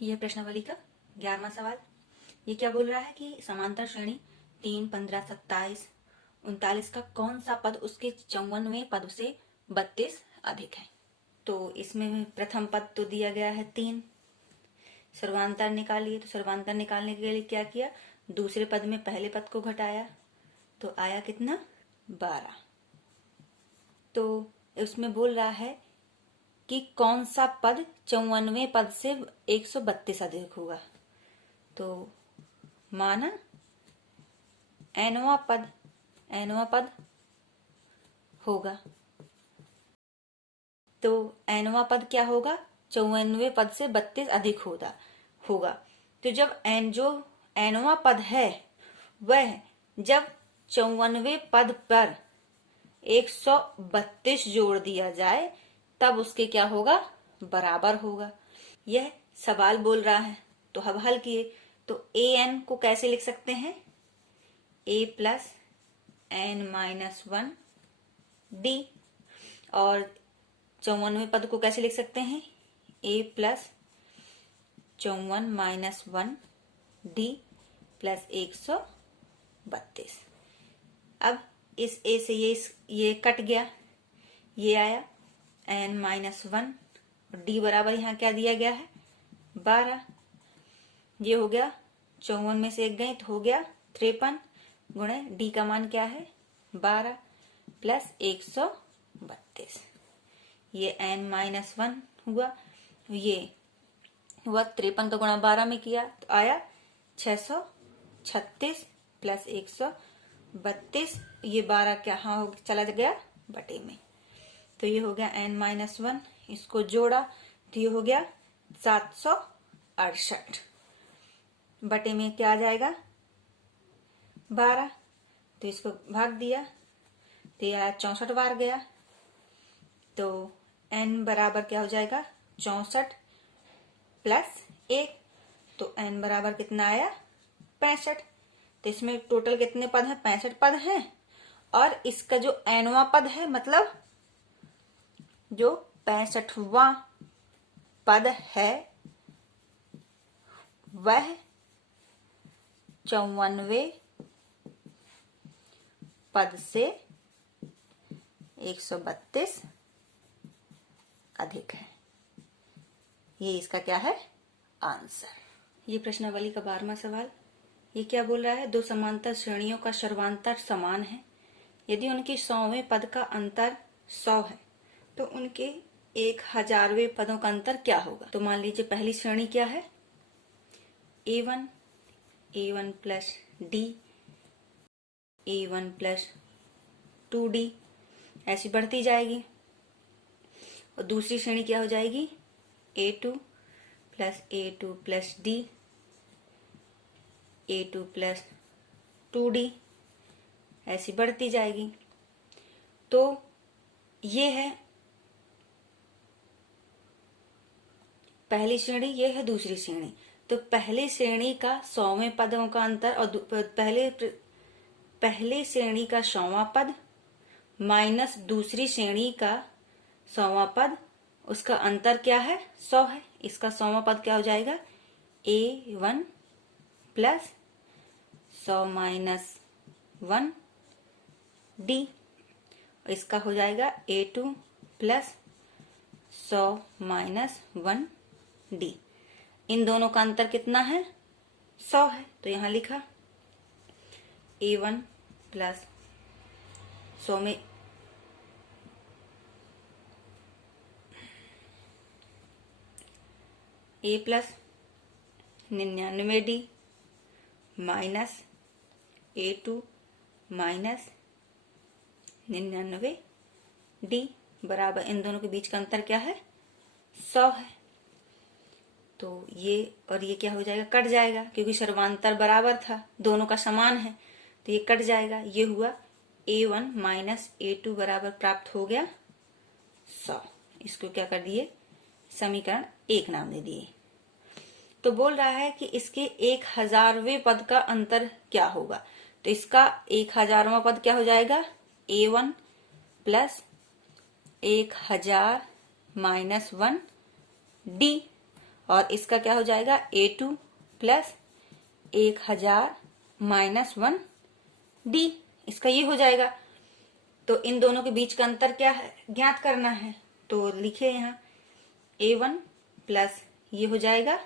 यह प्रश्नावली का 11वां सवाल। ये क्या बोल रहा है कि समांतर श्रेणी 3, 15, 27, 39 का कौन सा पद उसके 54वें पद से 32 अधिक है। तो इसमें प्रथम पद तो दिया गया है 3, सर्वांतर निकालिए। तो सर्वांतर निकालने के लिए क्या किया, दूसरे पद में पहले पद को घटाया तो आया कितना, 12। तो उसमें बोल रहा है कि कौन सा पद 54वें पद से 132 अधिक होगा। तो माना nवां पद होगा। तो nवां पद क्या होगा, 54वें पद से 32 अधिक होगा। तो जब जो nवां पद है वह जब 54वें पद पर 132 जोड़ दिया जाए तब उसके क्या होगा, बराबर होगा। यह सवाल बोल रहा है। तो अब हल किए तो an को कैसे लिख सकते हैं, a प्लस n माइनस 1 d। और 54वें पद को कैसे लिख सकते हैं, a plus 54 minus 1 d plus 132। अब इस a से ये कट गया, ये आया n माइनस 1 और d बराबर यहाँ क्या दिया गया है, 12। ये हो गया 54 में से एक गए तो हो गया 53 गुणे d का मान क्या है, 12 प्लस 132। ये n माइनस 1 हुआ, ये हुआ 53 का गुणा 12 में किया तो आया 636 प्लस 132। ये 12 क्या हाँ चला गया बटे में। तो ये हो गया n माइनस 1, इसको जोड़ा तो ये हो गया 768 बटे में क्या आ जाएगा, 12। तो इसको भाग दिया तो ये आया 64 बार गया। तो n बराबर क्या हो जाएगा, 64 प्लस 1। तो n बराबर कितना आया, 65। तो इसमें टोटल कितने पद हैं, 65 पद हैं। और इसका जो nवां पद है मतलब जो 65वां पद है वह 54वें पद से 132 अधिक है। ये इसका क्या है, आंसर। ये प्रश्नावली का 12वां सवाल। ये क्या बोल रहा है, दो समांतर श्रेणियों का सर्वांतर समान है। यदि उनके 100वें पद का अंतर 100 है तो उनके 1000वें पदों का अंतर क्या होगा। तो मान लीजिए पहली श्रेणी क्या है, a1 plus d, a1 plus 2d, ऐसी बढ़ती जाएगी। और दूसरी श्रेणी क्या हो जाएगी, a2 plus d, a2 plus 2d, ऐसी बढ़ती जाएगी। तो ये है पहली श्रेणी, ये है दूसरी श्रेणी। तो पहली श्रेणी का 100वें पदों का अंतर और पहले श्रेणी का 100वां पद माइनस दूसरी श्रेणी का 100वां पद, उसका अंतर क्या है, 100 है। इसका 100वां पद क्या हो जाएगा, a1 प्लस 100 माइनस 1 d। इसका हो जाएगा a2 प्लस 100 माइनस 1 d। इन दोनों का अंतर कितना है, 100 है। तो यहां लिखा a1 प्लस 100 में a plus 99d minus a2 minus 99d बराबर, इन दोनों के बीच का अंतर क्या है, 100 है। तो ये और ये क्या हो जाएगा, कट जाएगा, क्योंकि सर्वांतर बराबर था, दोनों का समान है तो ये कट जाएगा। ये हुआ a1 माइनस a2 बराबर प्राप्त हो गया 100। इसको क्या कर दिए, समीकरण 1 नाम दे दिए। तो बोल रहा है कि इसके 1000वें पद का अंतर क्या होगा। तो इसका 1000वां पद क्या हो जाएगा, a1 प्लस 1000 माइनस 1 d। और इसका क्या हो जाएगा A2 प्लस 1000 माइनस 1 D, इसका ये हो जाएगा। तो इन दोनों के बीच का अंतर क्या है ज्ञात करना है, तो लिखे यहाँ A1 प्लस ये हो जाएगा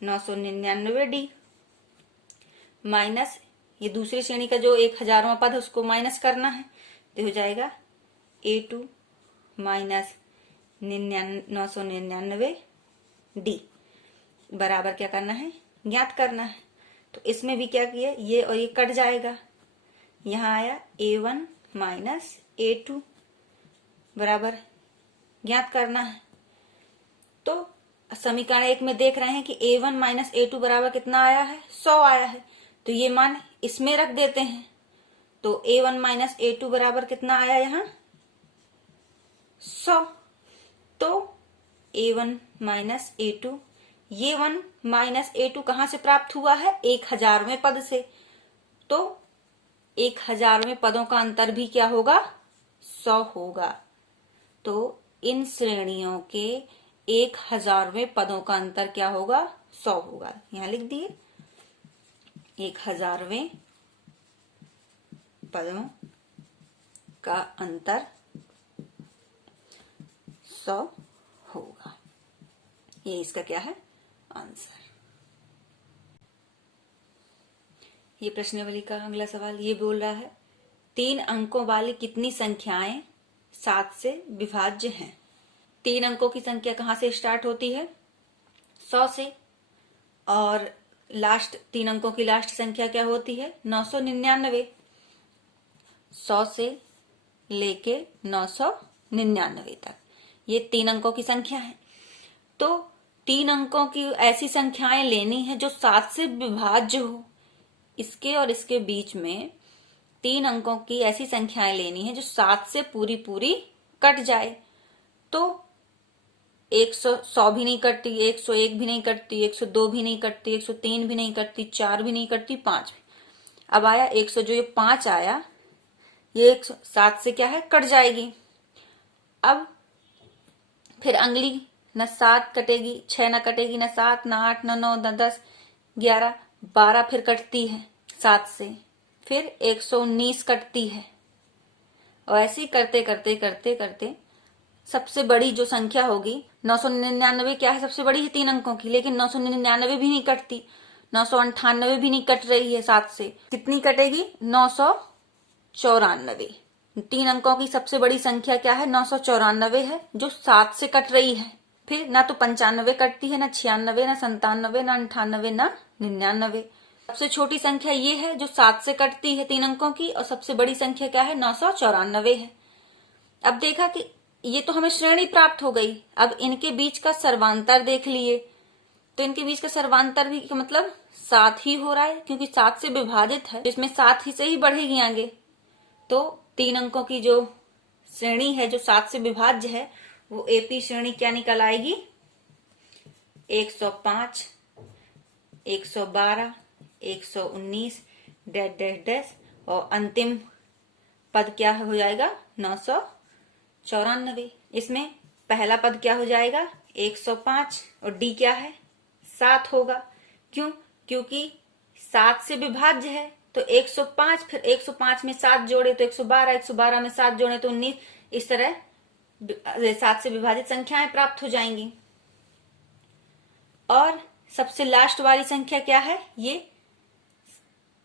999D माइनस ये दूसरी श्रेणी का जो 1000वां पद है उसको माइनस करना है, तो हो जाएगा A2 माइनस 999D बराबर क्या करना है ज्ञात करना है। तो इसमें भी क्या किया, ये और ये कट जाएगा, यहाँ आया A1 माइनस A2 बराबर ज्ञात करना है। तो समीकरण 1 में देख रहे हैं कि A1 माइनस A2 बराबर कितना आया है 100 आया है, तो ये मान इसमें रख देते हैं। तो A1 माइनस A2 बराबर कितना आया यहाँ 100। तो A1 माइनस A2, ये 1 माइनस A2 कहां से प्राप्त हुआ है 1000वें पद से, तो 1000वें पदों का अंतर भी क्या होगा 100 होगा। तो इन श्रेणियों के 1000वें पदों का अंतर क्या होगा 100 होगा, यहां लिख दिए 1000वें पदों का अंतर 100 होगा। ये इसका क्या है आंसर। ये प्रश्नावली का अगला सवाल ये बोल रहा है 3 अंकों वाली कितनी संख्याएं 7 से विभाज्य हैं। 3 अंकों की संख्या कहां से स्टार्ट होती है 100 से, और लास्ट 3 अंकों की लास्ट संख्या क्या होती है 999। 100 से लेके 999 तक ये 3 अंकों की संख्या है। तो 3 अंकों की ऐसी संख्याएं लेनी है जो 7 से विभाज्य हो। इसके और इसके बीच में 3 अंकों की ऐसी संख्याएं लेनी है जो 7 से पूरी पूरी कट जाए। तो 100 भी नहीं कटती, 101 भी नहीं कटती, 102 भी नहीं कटती, 103 भी नहीं कटती, 4 भी नहीं कटती, 5 भी। अब आया 100, जो ये 5 आया ये 7 से क्या है कट जाएगी। अब फिर अगली न 7 कटेगी, 6 न कटेगी, न 7, न 8, न 9, न 10, 11, 12 फिर कटती है 7 से, फिर 119 कटती है। और ऐसे ही करते करते करते करते सबसे बड़ी जो संख्या होगी 999 क्या है सबसे बड़ी है 3 अंकों की, लेकिन 999 भी नहीं कटती, 998 भी नहीं कट रही है 7 से। कितनी कटेगी 994। 3 अंकों की सबसे बड़ी संख्या क्या है 994 है जो 7 से कट रही है। फिर ना तो 95 कटती है, ना 96, ना 97, ना 98, ना 99। सबसे छोटी संख्या ये है जो 7 से कटती है 3 अंकों की, और सबसे बड़ी संख्या क्या है 994 है। अब देखा कि ये तो हमें श्रेणी प्राप्त हो गई, अब इनके बीच का सर्वांतर देख लिए, तो इनके बीच का सर्वांतर भी मतलब 7 ही हो रहा है, क्योंकि 7 से विभाजित है, इसमें 7 ही से ही बढ़ेगी आगे। तो 3 अंकों की जो श्रेणी है जो 7 से विभाज्य है वो एपी श्रेणी क्या निकल आएगी 105, 112, 119 डैश डैश डैश, और अंतिम पद क्या हो जाएगा 994। इसमें पहला पद क्या हो जाएगा 105 और डी क्या है 7 होगा। क्यों? क्योंकि 7 से विभाज्य है, तो 105, फिर 105 में 7 जोड़े तो 112, 112 में 7 जोड़े तो 19, इस तरह 7 से विभाजित संख्याएं प्राप्त हो जाएंगी। और सबसे लास्ट वाली संख्या क्या है ये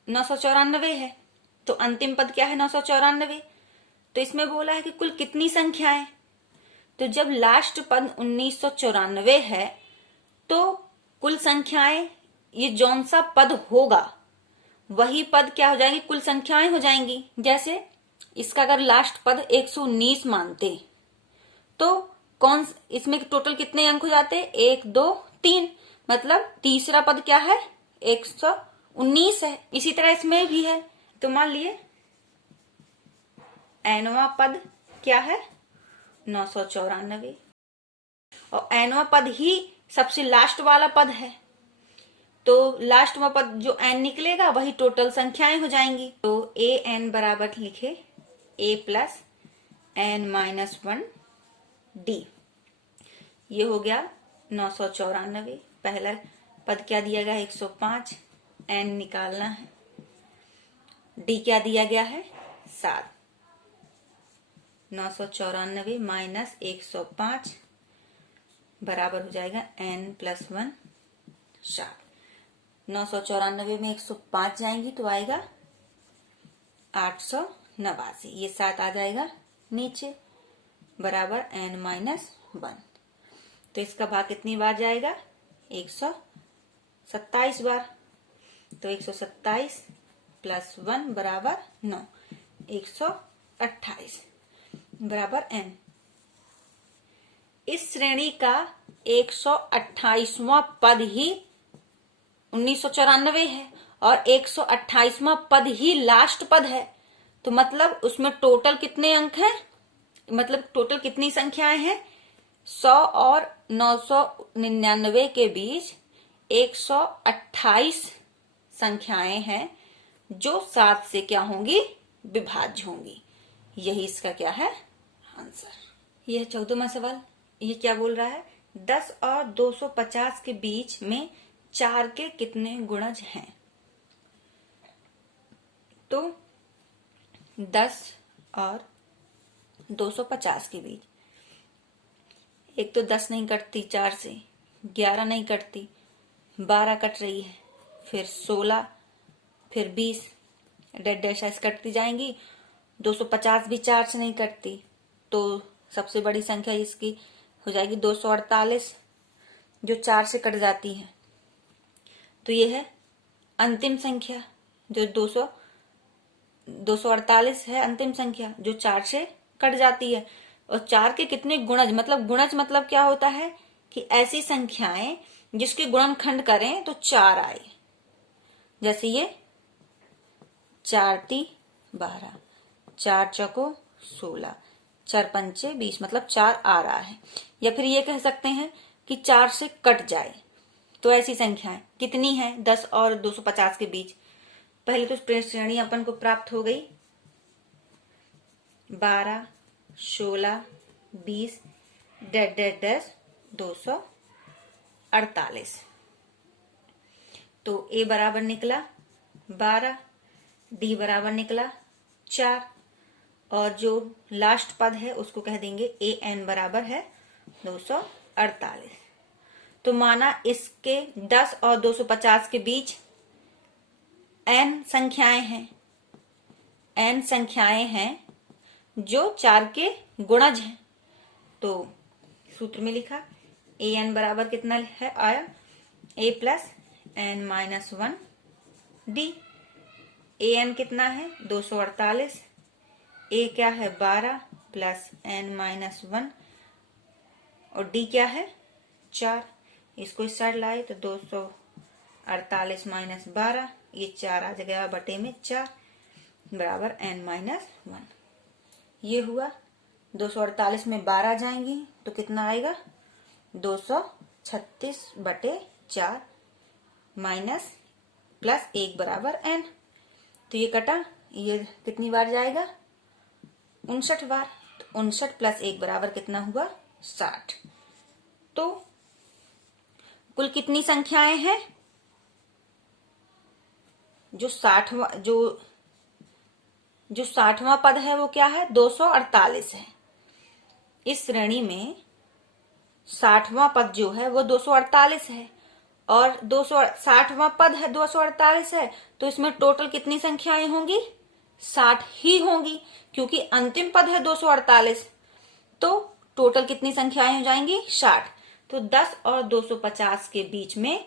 994 है, तो अंतिम पद क्या है 994। तो इसमें बोला है कि कुल कितनी संख्याएं, तो जब लास्ट पद 1994 है तो कुल संख्याएं ये जौन सा पद होगा वही पद क्या हो जाएंगे कुल संख्याएं हो जाएंगी। जैसे इसका अगर लास्ट पद 119 मानते तो कौन इसमें टोटल कितने अंक हो जाते 1, 2, 3, मतलब तीसरा पद क्या है 119 है। इसी तरह इसमें भी है, तो मान लिए एनवा पद क्या है 994, और एनवा पद ही सबसे लास्ट वाला पद है, तो लास्ट में पद जो एन निकलेगा वही टोटल संख्याएं हो जाएंगी। तो ए एन बराबर लिखे ए प्लस एन माइनस 1 डी, ये हो गया 994, पहला पद क्या दिया गया है 105, n निकालना है, d क्या दिया गया है 7, 994 माइनस 105 बराबर हो जाएगा n प्लस 1 7। 994 में 105 जाएंगी तो आएगा 889, ये 7 आ जाएगा नीचे बराबर n माइनस 1। तो इसका भाग कितनी बार जाएगा 127 बार। तो 127 प्लस 1 बराबर 9, 128 बराबर n। इस श्रेणी का 128वां पद ही 1994 है और 128वां पद ही लास्ट पद है। तो मतलब उसमें टोटल कितने अंक हैं, मतलब टोटल कितनी संख्याएं हैं, 100 और 999 के बीच 128 संख्याएं हैं जो 7 से क्या होंगी, विभाज्य होंगी। यही इसका क्या है आंसर। यह 14वां सवाल, ये क्या बोल रहा है, 10 और 250 के बीच में 4 के कितने गुणज हैं। तो 10 और 250 के बीच, एक तो 10 नहीं कटती 4 से, 11 नहीं कटती, 12 कट रही है, फिर 16, फिर 20, डेड डैश ऐसे कटती जाएंगी। 250 भी 4 से नहीं कटती, तो सबसे बड़ी संख्या इसकी हो जाएगी 248, जो 4 से कट जाती है। तो ये है अंतिम संख्या, जो 248 है अंतिम संख्या जो 4 से कट जाती है। और 4 के कितने गुणज, मतलब गुणज मतलब क्या होता है कि ऐसी संख्याएं जिसके गुणनखंड करें तो 4 आए। जैसे ये 4 × 12, 4 चौको 16, 4 पंचे 20, मतलब 4 आ रहा है। या फिर ये कह सकते हैं कि 4 से कट जाए। तो ऐसी संख्याएं कितनी हैं 10 और 250 के बीच। पहले तो श्रेणी अपन को प्राप्त हो गई 12, 16, 20, डेड डेड डैश 248। तो ए बराबर निकला 12, डी बराबर निकला 4, और जो लास्ट पद है उसको कह देंगे ए एन बराबर है 248। तो माना इसके 10 और 250 के बीच n संख्याएं हैं, n संख्याएं हैं जो 4 के गुणज हैं। तो सूत्र में लिखा ए एन बराबर कितना है आया, ए प्लस एन माइनस 1 डी। ए एन कितना है 248, ए क्या है 12 प्लस एन माइनस 1, और डी क्या है 4। इसको इस साइड लाए तो 248 माइनस 12, ये 4 आ जाएगा बटे में 4 बराबर n माइनस 1। ये हुआ 248 में 12 जाएंगी तो कितना आएगा 236 बटे 4 माइनस प्लस 1 बराबर n। तो ये कटा, ये कितनी बार जाएगा 59 बार। तो 59 प्लस 1 बराबर कितना हुआ 60। तो कुल कितनी संख्याएं हैं, जो 60वां पद है वो क्या है 248 है। इस श्रेणी में 60वां पद जो है वो 248 है और 260वां पद है 248 है। तो इसमें टोटल कितनी संख्याएं होंगी 60 ही होंगी, क्योंकि अंतिम पद है 248। तो टोटल कितनी संख्याएं हो जाएंगी 60। तो 10 और 250 के बीच में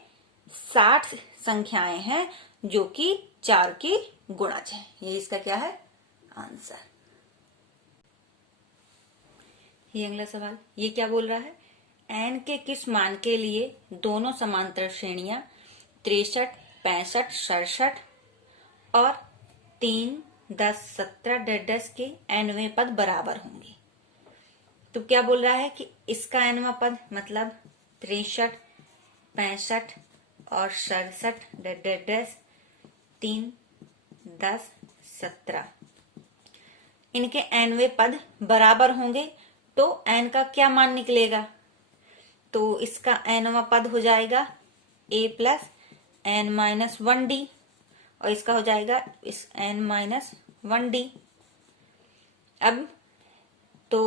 60 संख्याएं हैं जो कि 4 की गुणज है। ये इसका क्या है आंसर। ये अगला सवाल, ये क्या बोल रहा है, n के किस मान के लिए दोनों समांतर श्रेणियां 63, 65, 67 और 3, 10, 17 डैश के nवें पद बराबर होंगे। तो क्या बोल रहा है कि इसका nवां पद मतलब 63, 65 और 67 डैश 3, 10, 17 इनके nवें पद बराबर होंगे। तो n का क्या मान निकलेगा, तो इसका nवां पद हो जाएगा a प्लस n माइनस 1d और इसका हो जाएगा इस n माइनस 1d। अब तो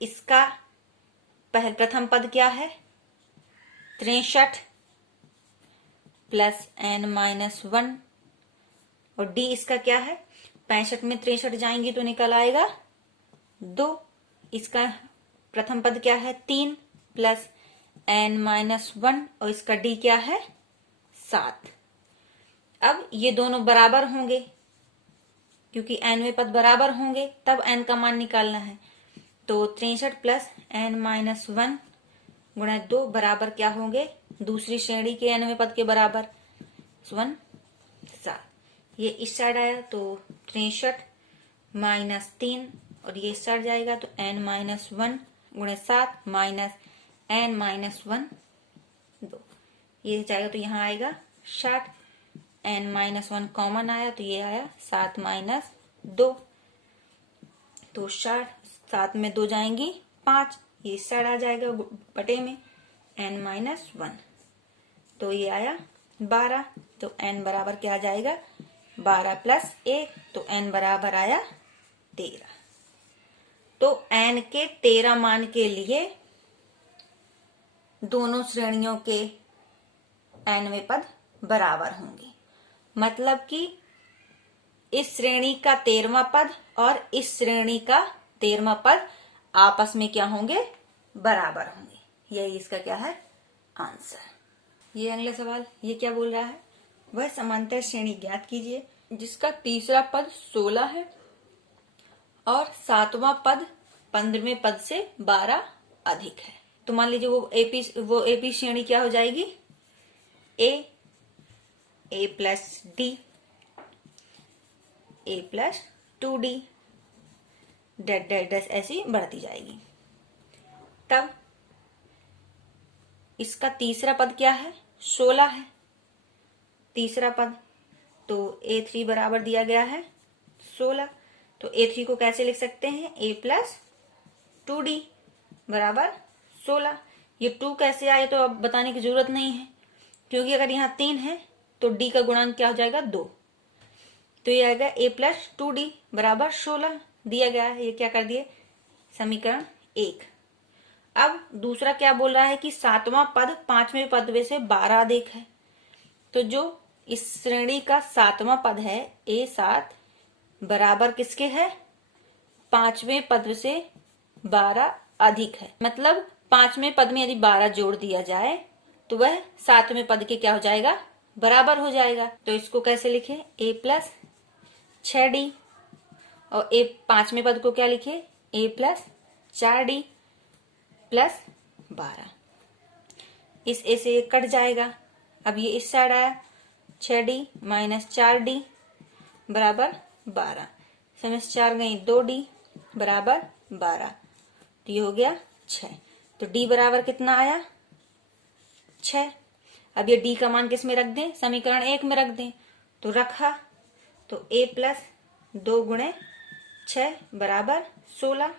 इसका प्रथम पद क्या है 63 प्लस n माइनस 1 और d इसका क्या है 65 में 63 जाएंगी तो निकल आएगा 2। इसका प्रथम पद क्या है 3 प्लस n माइनस 1 और इसका d क्या है 7। अब ये दोनों बराबर होंगे क्योंकि nवें पद बराबर होंगे तब n का मान निकालना है। तो 63 प्लस n माइनस 1 गुणा 2 बराबर क्या होंगे दूसरी श्रेणी के nवें पद के बराबर 1 7। ये इस साइड आया तो 63 माइनस 3 और ये इस साइड जाएगा तो n माइनस 1 गुणा 7 माइनस n माइनस 1 2 ये जाएगा तो यहाँ आएगा 60। n माइनस 1 कॉमन आया तो ये आया 7 माइनस 2 तो 60 7 में 2 जाएंगी 5 ये इस साइड आ जाएगा बटे में n माइनस 1 तो ये आया 12 तो n बराबर क्या आ जाएगा 12 प्लस 1 तो n बराबर आया 13। तो n के 13 मान के लिए दोनों श्रेणियों के nवें पद बराबर होंगे। मतलब कि इस श्रेणी का 13वां पद और इस श्रेणी का 13वां पद आपस में क्या होंगे बराबर होंगे। यही इसका क्या है आंसर। ये अगला सवाल ये क्या बोल रहा है वह समांतर श्रेणी ज्ञात कीजिए जिसका तीसरा पद 16 है और 7वां पद 15वें पद से 12 अधिक है। तो मान लीजिए वो एपी श्रेणी क्या हो जाएगी a plus D a plus 2d dot dot dot ऐसी बढ़ती जाएगी। तब इसका तीसरा पद क्या है 16 है तीसरा पद तो a3 बराबर दिया गया है 16 तो a3 को कैसे लिख सकते हैं a प्लस 2d बराबर 16। ये 2 कैसे आए तो अब बताने की जरूरत नहीं है क्योंकि अगर यहाँ 3 है तो d का गुणांक क्या हो जाएगा 2 तो ये आएगा a प्लस 2d बराबर 16 दिया गया है। ये क्या कर दिए समीकरण 1। अब दूसरा क्या बोल रहा है कि 7वां पद 5वें पद में से 12 अधिक है। तो जो इस श्रेणी का 7वां पद है a7 बराबर किसके है 5वें पद से 12 अधिक है। मतलब 5वें पद में यदि 12 जोड़ दिया जाए तो वह 7वें पद के क्या हो जाएगा बराबर हो जाएगा। तो इसको कैसे लिखे a प्लस 6d और 5वें पद को क्या लिखे a प्लस 4d प्लस 12। इस a से कट जाएगा। अब ये इस साइड आया 6d माइनस 4d बराबर 12 समय 4 गई 2d बराबर 12 तो ये हो गया 6। तो d बराबर कितना आया 6। अब ये d का मान किस में रख दें समीकरण 1 में रख दें तो रखा तो a प्लस 2 गुणे 6 बराबर 16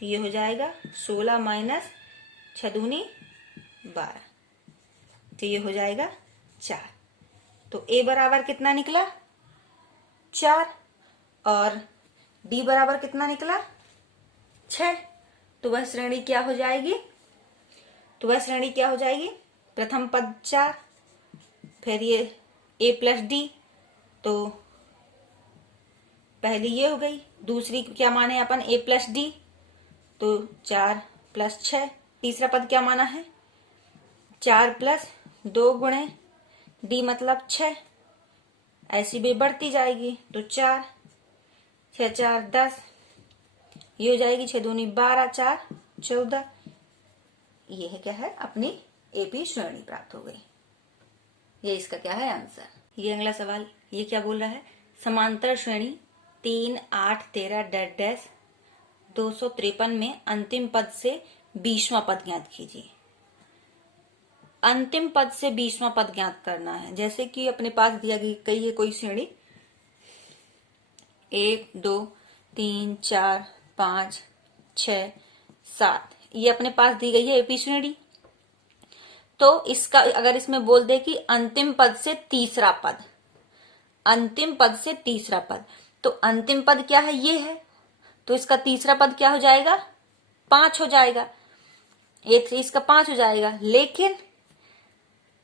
तो ये हो जाएगा 16 माइनस 6 दूनी 12 तो ये हो जाएगा 4। तो a बराबर कितना निकला 4 और d बराबर कितना निकला 6। तो वह श्रेणी क्या हो जाएगी प्रथम पद 4 फिर ये a प्लस d तो पहली ये हो गई दूसरी क्या माने अपन a प्लस d तो 4 प्लस 6 तीसरा पद क्या माना है 4 प्लस 2 गुणे d मतलब 6 ऐसी भी बढ़ती जाएगी तो 4 6 4 10 ये हो जाएगी 6 दूनी 12 4 14। ये है क्या है अपनी एपी श्रेणी प्राप्त हो गई। ये इसका क्या है आंसर। ये अगला सवाल ये क्या बोल रहा है समांतर श्रेणी 3 8 13 डैश डैश 253 में अंतिम पद से 20वां पद ज्ञात कीजिए। अंतिम पद से 20वां पद ज्ञात करना है। जैसे कि अपने पास दिया गई है कोई श्रेणी 1 2 3 4 5 6 7 ये अपने पास दी गई है एपी श्रेणी। तो इसका अगर इसमें बोल दे कि अंतिम पद से तीसरा पद, अंतिम पद से तीसरा पद, तो अंतिम पद क्या है, ये है, तो इसका तीसरा पद क्या हो जाएगा, 5 हो जाएगा, A3 इसका 5 हो जाएगा। लेकिन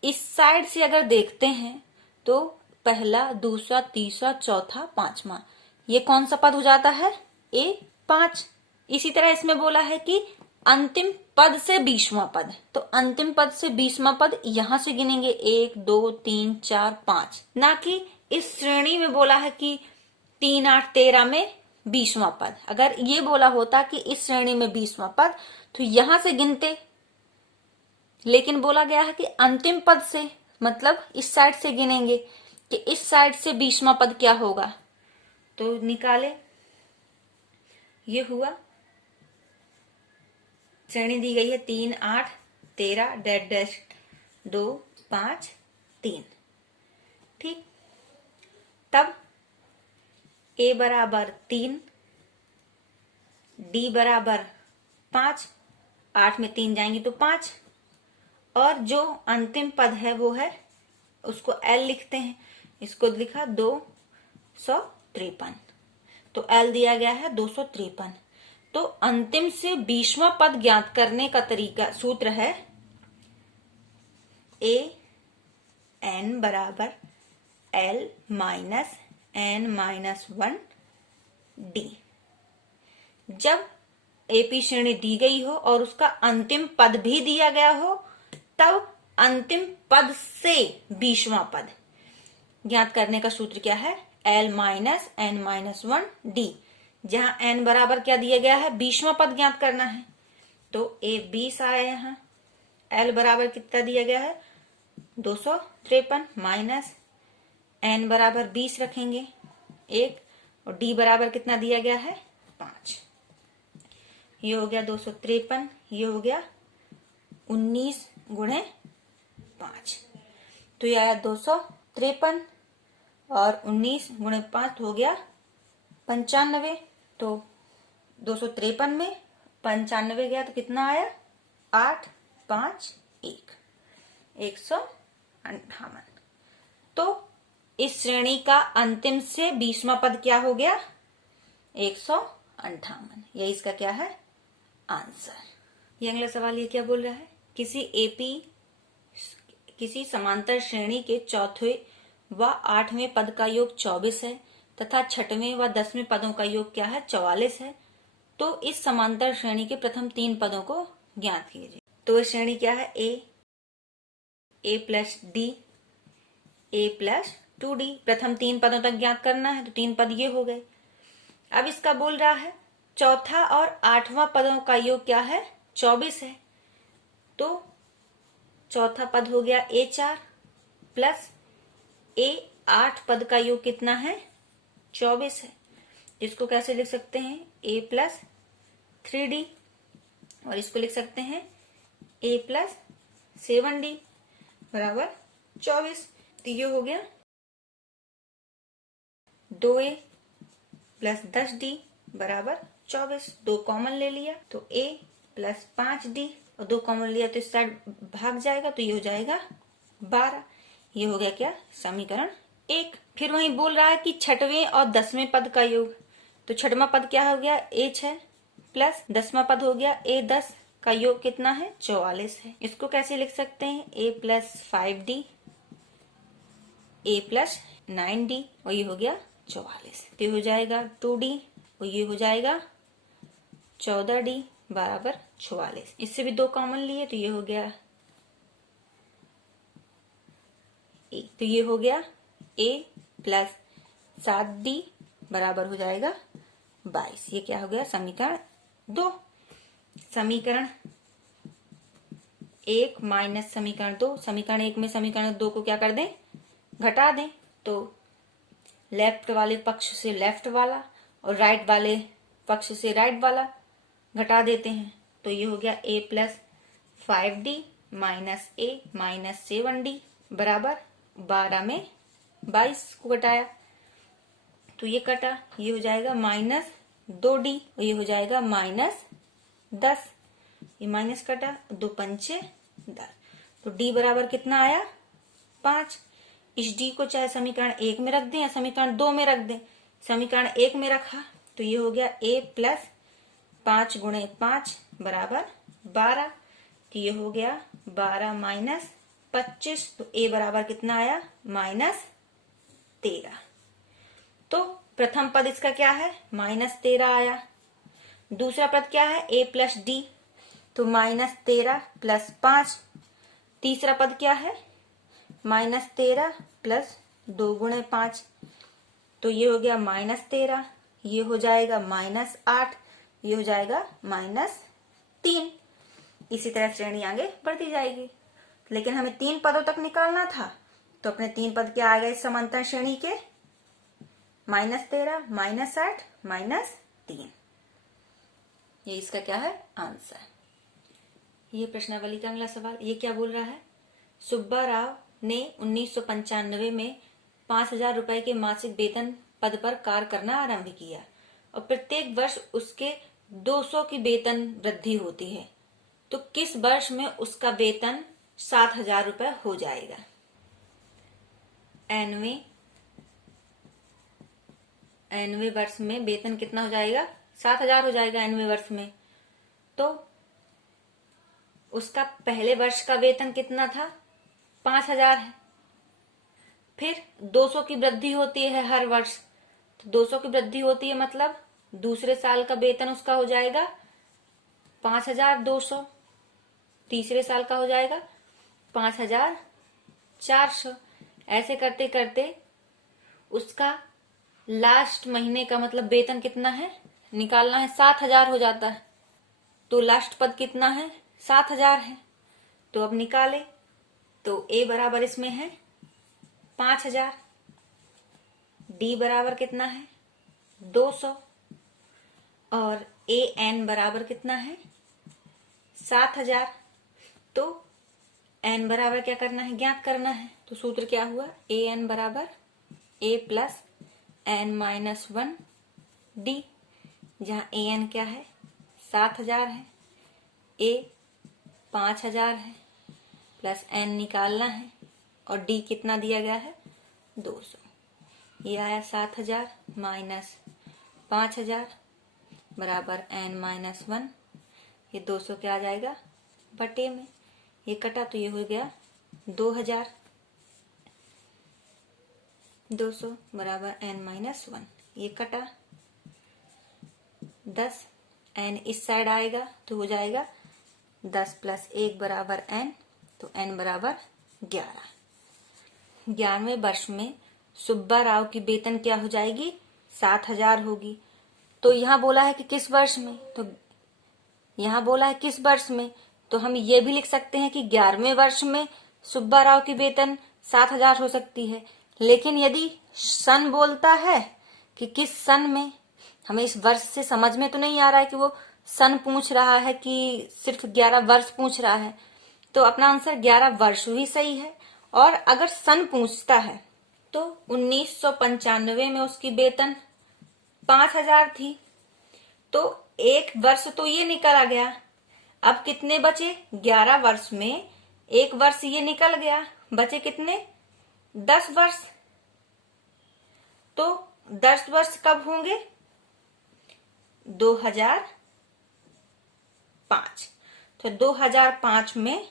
इस साइड से अगर देखते हैं तो पहला, दूसरा, तीसरा, चौथा, पांचवा, ये कौन सा पद हो जाता है, A5। इसी तरह इसमें बोला है कि अंतिम पद से 20वां पद, तो अंतिम पद से 20वां पद यहां से गिनेंगे 1 2 3 4 5, ना कि इस श्रेणी में बोला है कि 3 8 13 में 20वां पद। अगर ये बोला होता कि इस श्रेणी में 20वां पद तो यहां से गिनते, लेकिन बोला गया है कि अंतिम पद से, मतलब इस साइड से गिनेंगे कि इस साइड से 20वां पद क्या होगा। तो निकाले, ये हुआ, श्रेणी दी गई है 3 8 13 डैश डैश 2 5 3, ठीक। तब A बराबर 3, D बराबर 5, 8 में 3 जाएंगी तो 5, और जो अंतिम पद है वो है, उसको L लिखते हैं, इसको लिखा 253, तो L दिया गया है 253। तो अंतिम से 20वां पद ज्ञात करने का तरीका, सूत्र है AN बराबर L माइनस N माइनस 1 D। जब AP श्रेणी दी गई हो और उसका अंतिम पद भी दिया गया हो, तब अंतिम पद से 20वां पद ज्ञात करने का सूत्र क्या है, L माइनस N माइनस 1 D। जहां N बराबर क्या दिया गया है, 20वां पद ज्ञात करना है, तो A 20 आया यहाँ, L बराबर कितना दिया गया है 253, माइनस N बराबर 20 रखेंगे 1, और D बराबर कितना दिया गया है 5। ये हो गया 253, ये हो गया 19 गुणे 5, तो ये आया 253, और 19 गुणे 5 हो गया 95। तो 253 में 95 गया तो कितना आया, 8 5 1, 158। तो इस श्रेणी का अंतिम से 20वां पद क्या हो गया, 158। ये इसका क्या है, आंसर। ये अगला सवाल ये क्या बोल रहा है, किसी समांतर श्रेणी के चौथे व 8वें पद का योग 24 है तथा 6वें व 10वें पदों का योग क्या है, 44 है। तो इस समांतर श्रेणी के प्रथम 3 पदों को ज्ञात कीजिए। तो श्रेणी क्या है, A plus D, A plus 2D। प्रथम 3 पदों तक ज्ञात करना है, तो 3 पद ये हो गए। अब इसका बोल रहा है चौथा और 8वां पदों का योग क्या है, 24 है। तो चौथा पद हो गया A4 प्लस A8 पद का योग कितना है, 24 है। इसको कैसे लिख सकते हैं, A प्लस 3D, और इसको लिख सकते हैं A प्लस 7D बराबर 24। तो ये हो गया 2A प्लस 10D बराबर 24। 2 कॉमन ले लिया तो A प्लस 5D, और 2 कॉमन लिया तो इस साइड भाग जाएगा, तो ये हो जाएगा 12। ये हो गया क्या, समीकरण 1। फिर वही बोल रहा है कि 6वें और 10वें पद का योग, तो 6वां पद क्या हो गया, A6 प्लस 10वां पद हो गया A10 का योग कितना है, 44 है। इसको कैसे लिख सकते हैं, A plus 5D, A plus 9D, और ये हो गया 44। तो ये हो जाएगा 2D, और ये हो जाएगा 14D बराबर 44। इससे भी 2 कॉमन लिए तो ये हो गया A। तो ये हो गया A प्लस 7D बराबर हो जाएगा 22। ये क्या हो गया, समीकरण 2। समीकरण 1 माइनस समीकरण 2। समीकरण 1 में समीकरण 2 को क्या कर दें, घटा दें। तो लेफ्ट वाले पक्ष से लेफ्ट वाला और राइट वाले पक्ष से राइट वाला घटा देते हैं, तो ये हो गया A plus 5D minus A minus 7D बराबर 12 में 22 को घटाया तो ये कटा, ये हो जाएगा माइनस 2D, और ये हो जाएगा माइनस 10। ये माइनस कटा, 2 पंचे 10, तो डी बराबर कितना आया 5। इस डी को चाहे समीकरण 1 में रख दें या समीकरण 2 में रख दें। समीकरण 1 में रखा तो ये हो गया a प्लस 5 गुणे 5 बराबर 12। तो ये हो गया 12 माइनस 25। तो a बराबर कितना आया -13। तो प्रथम पद इसका क्या है -13 आया। दूसरा पद क्या है a प्लस डी, तो -13 प्लस 5। तीसरा पद क्या है -13 प्लस 2 गुणे 5, तो ये हो गया -13, ये हो जाएगा -8, ये हो जाएगा -3। इसी तरह श्रेणी आगे बढ़ती जाएगी। लेकिन हमें 3 पदों तक निकालना था, तो अपने 3 पद क्या आ गए समांतर श्रेणी के -13, -8, -3। ये इसका क्या है आंसर। ये प्रश्नावली का अगला सवाल, ये क्या बोल रहा है, सुब्बा राव ने 1995 में 5,000 रुपए के मासिक वेतन पद पर कार्य करना आरंभ किया और प्रत्येक वर्ष उसके 200 की वेतन वृद्धि होती है, तो किस वर्ष में उसका वेतन 7,000 रुपए हो जाएगा। 90वें वर्ष में वेतन कितना हो जाएगा 7,000 हो जाएगा 90वें वर्ष में। तो उसका पहले वर्ष का वेतन कितना था 5,000 है, फिर 200 की वृद्धि होती है हर वर्ष, तो 200 की वृद्धि होती है मतलब दूसरे साल का वेतन उसका हो जाएगा 5,200, तीसरे साल का हो जाएगा 5,400। ऐसे करते करते उसका लास्ट महीने का मतलब वेतन कितना है निकालना है 7,000 हो जाता है। तो लास्ट पद कितना है 7,000 है। तो अब निकाले तो a बराबर इसमें है 5,000, d बराबर कितना है 200 और an बराबर कितना है 7,000। तो n बराबर क्या करना है ज्ञात करना है। तो सूत्र क्या हुआ an बराबर a प्लस n-1 d, जहां an क्या है 7,000 है, a 5,000 है, प्लस n निकालना है और d कितना दिया गया है 200। ये आया 7,000 माइनस 5,000 बराबर n-1। ये 200 क्या आ जाएगा बटे में, ये कटा तो ये हो गया 2,000। 200 बराबर n-1, ये कटा 10, n इस साइड आएगा तो हो जाएगा 10 प्लस 1 बराबर n, तो n बराबर 11। 11वें वर्ष में सुब्बा राव की वेतन क्या हो जाएगी 7,000 होगी। तो यहाँ बोला है कि किस वर्ष में, तो यहाँ बोला है किस वर्ष में, तो हम ये भी लिख सकते हैं कि 11वें वर्ष में सुब्बा राव की वेतन 7,000 हो सकती है। लेकिन यदि सन बोलता है कि किस सन में, हमें इस वर्ष से समझ में तो नहीं आ रहा है कि वो सन पूछ रहा है कि सिर्फ 11 वर्ष पूछ रहा है, तो अपना आंसर 11 वर्ष भी सही है। और अगर सन पूछता है तो 1995 में उसकी वेतन 5,000 थी, तो एक वर्ष तो ये निकल आ गया। अब कितने बचे 11 वर्ष में एक वर्ष ये निकल गया, बचे कितने 10 वर्ष। तो 10 वर्ष कब होंगे 2005। तो 2005 में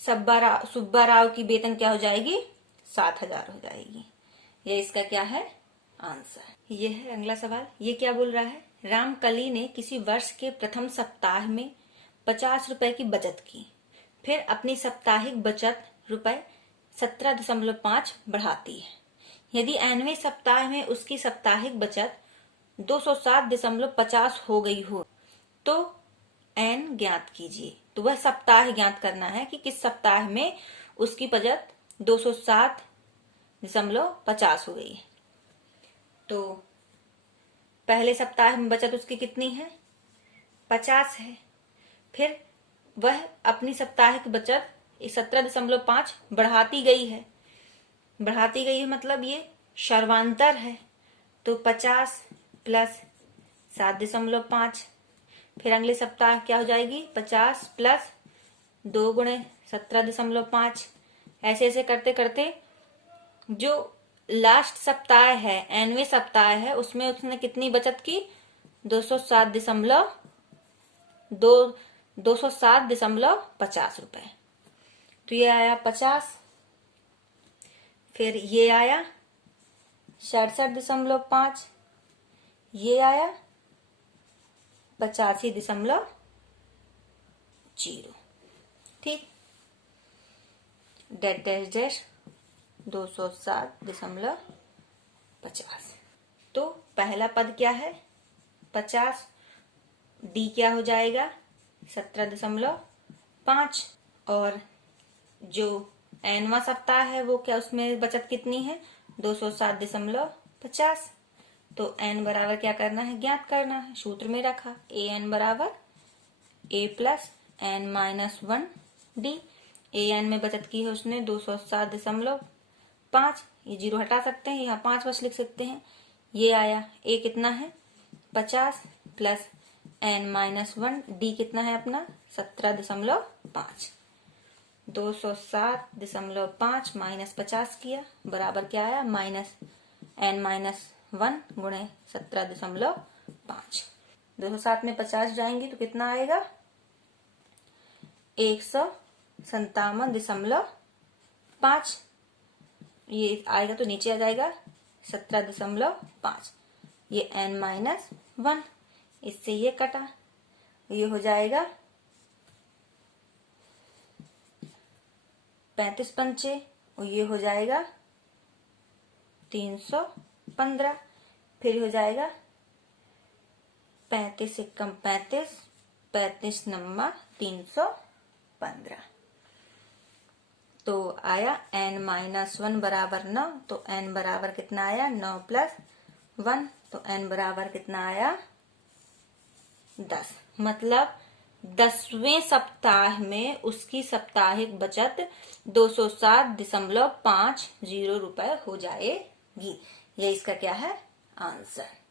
सुब्बा राव की वेतन क्या हो जाएगी 7,000 हो जाएगी। ये इसका क्या है आंसर। ये है अगला सवाल, ये क्या बोल रहा है, रामकली ने किसी वर्ष के प्रथम सप्ताह में 50 रुपए की बचत की, फिर अपनी साप्ताहिक बचत रुपए 17.5 बढ़ाती है। यदि 9वें सप्ताह में उसकी साप्ताहिक बचत 207.50 हो गई हो तो n ज्ञात कीजिए। तो वह सप्ताह ज्ञात करना है कि किस सप्ताह में उसकी बचत 207.50 हो गई है। तो पहले सप्ताह में बचत उसकी कितनी है 50 है, फिर वह अपनी साप्ताहिक बचत 17.5 बढ़ाती गई है। बढ़ाती गई है मतलब ये सर्वांतर है, तो 50 प्लस 7.5, फिर अगले सप्ताह क्या हो जाएगी 50 प्लस 2 गुणे 17.5। ऐसे ऐसे करते करते जो लास्ट सप्ताह है, nवें सप्ताह है, उसमें उसने कितनी बचत की? 207.50 रुपए। तो ये आया 50। फिर ये आया 67.5। ये आया 85.0। ठीक। Dash dash dash 207.50। तो पहला पद क्या है? 50। डी क्या हो जाएगा? 17.5। और जो nवां सप्ताह है वो क्या, उसमें बचत कितनी है? 207.50। तो n बराबर क्या करना है? ज्ञात करना है। सूत्र में रखा ए एन बराबर a प्लस n माइनस 1 डी। ए एन में बचत की है उसने 207.5। ये 0 हटा सकते हैं, यहाँ 5 बस लिख सकते हैं। ये आया a कितना है? 50 प्लस n माइनस 1 डी कितना है अपना? 17.5। 207.5 माइनस 50 किया, बराबर क्या आया? माइनस n माइनस 1 गुणे 17.5। 207 में 50 जाएंगी तो कितना आएगा? 157.5। ये आएगा तो नीचे आ जाएगा 17.5। ये n माइनस 1, इससे ये कटा, ये हो जाएगा 35 पंचे, और ये हो जाएगा 315। फिर हो जाएगा 35 से कम 35, 35 नम्मा 315। तो आया n माइनस 1 बराबर 9। तो n बराबर कितना आया? 9 प्लस 1। तो n बराबर कितना आया? 10। मतलब 10वें सप्ताह में उसकी साप्ताहिक बचत 207.50 रुपए हो जाएगी। ये इसका क्या है? आंसर।